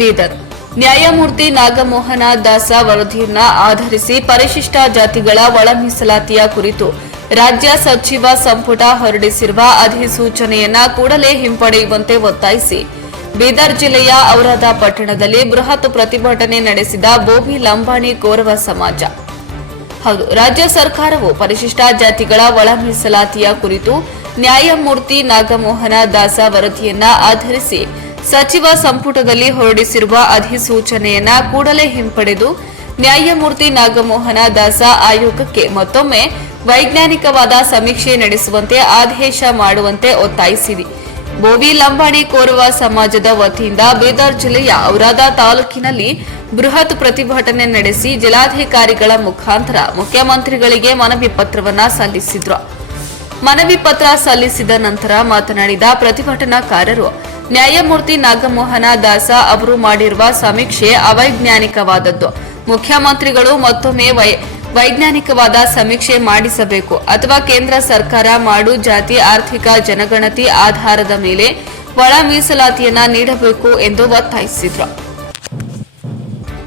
ಬೀದರ್. ನ್ಯಾಯಮೂರ್ತಿ ನಾಗಮೋಹನ ದಾಸ ವರದಿಯನ್ನ ಆಧರಿಸಿ ಪರಿಶಿಷ್ಟ ಜಾತಿಗಳ ಒಳ ಮೀಸಲಾತಿಯ ಕುರಿತು ರಾಜ್ಯ ಸಚಿವ ಸಂಪುಟ ಹೊರಡಿಸಿರುವ ಅಧಿಸೂಚನೆಯನ್ನ ಕೂಡಲೇ ಹಿಂಪಡೆಯುವಂತೆ ಒತ್ತಾಯಿಸಿ. ಬೀದರ್ ಜಿಲ್ಲೆಯ ಔರಾದ ಪಟ್ಟಣದಲ್ಲಿ ಬೃಹತ್ ಪ್ರತಿಭಟನೆ ನಡೆಸಿದ ಬೋಬಿ ಲಂಬಾಣಿ ಕೋರವ ಸಮಾಜ. ಹೌದು, ರಾಜ್ಯ ಸರ್ಕಾರವು ಪರಿಶಿಷ್ಟ ಜಾತಿಗಳ ಒಳ ಮೀಸಲಾತಿಯ ಕುರಿತು ನ್ಯಾಯಮೂರ್ತಿ ನಾಗಮೋಹನ ದಾಸ ವರದಿಯನ್ನ ಆಧರಿಸಿ ಸಚಿವ ಸಂಪುಟದಲ್ಲಿ ಹೊರಡಿಸಿರುವ ಅಧಿಸೂಚನೆಯನ್ನ ಕೂಡಲೇ ಹಿಂಪಡೆದು ನ್ಯಾಯಮೂರ್ತಿ ನಾಗಮೋಹನ ದಾಸ ಆಯೋಗಕ್ಕೆ ಮತ್ತೊಮ್ಮೆ ವೈಜ್ಞಾನಿಕವಾದ ಸಮೀಕ್ಷೆ ನಡೆಸುವಂತೆ ಆದೇಶ ಮಾಡುವಂತೆ ಒತ್ತಾಯಿಸಿದೆ. ಬೋವಿ ಲಂಬಾಣಿ ಕೋರುವ ಸಮಾಜದ ವತಿಯಿಂದ ಬೀದರ್ ಜಿಲ್ಲೆಯ ಔರಾದ ತಾಲೂಕಿನಲ್ಲಿ ಬೃಹತ್ ಪ್ರತಿಭಟನೆ ನಡೆಸಿ ಜಿಲ್ಲಾಧಿಕಾರಿಗಳ ಮುಖಾಂತರ ಮುಖ್ಯಮಂತ್ರಿಗಳಿಗೆ ಮನವಿ ಪತ್ರವನ್ನ ಸಲ್ಲಿಸಿದ್ರು. ಮನವಿ ಪತ್ರ ಸಲ್ಲಿಸಿದ ನಂತರ ಮಾತನಾಡಿದ ಪ್ರತಿಭಟನಾಕಾರರು ನ್ಯಾಯಮೂರ್ತಿ ನಾಗಮೋಹನ ದಾಸ ಅವರು ಮಾಡಿರುವ ಸಮೀಕ್ಷೆ ಅವೈಜ್ಞಾನಿಕವಾದದ್ದು. ಮುಖ್ಯಮಂತ್ರಿಗಳು ಮತ್ತೊಮ್ಮೆ ವೈಜ್ಞಾನಿಕವಾದ ಸಮೀಕ್ಷೆ ಮಾಡಿಸಬೇಕು. ಅಥವಾ ಕೇಂದ್ರ ಸರ್ಕಾರ ಮಾಡು ಜಾತಿ, ಆರ್ಥಿಕ ಜನಗಣತಿ ಆಧಾರದ ಮೇಲೆ ಒಳ ಮೀಸಲಾತಿಯನ್ನ ನೀಡಬೇಕು ಎಂದು ಒತ್ತಾಯಿಸಿದ್ರು.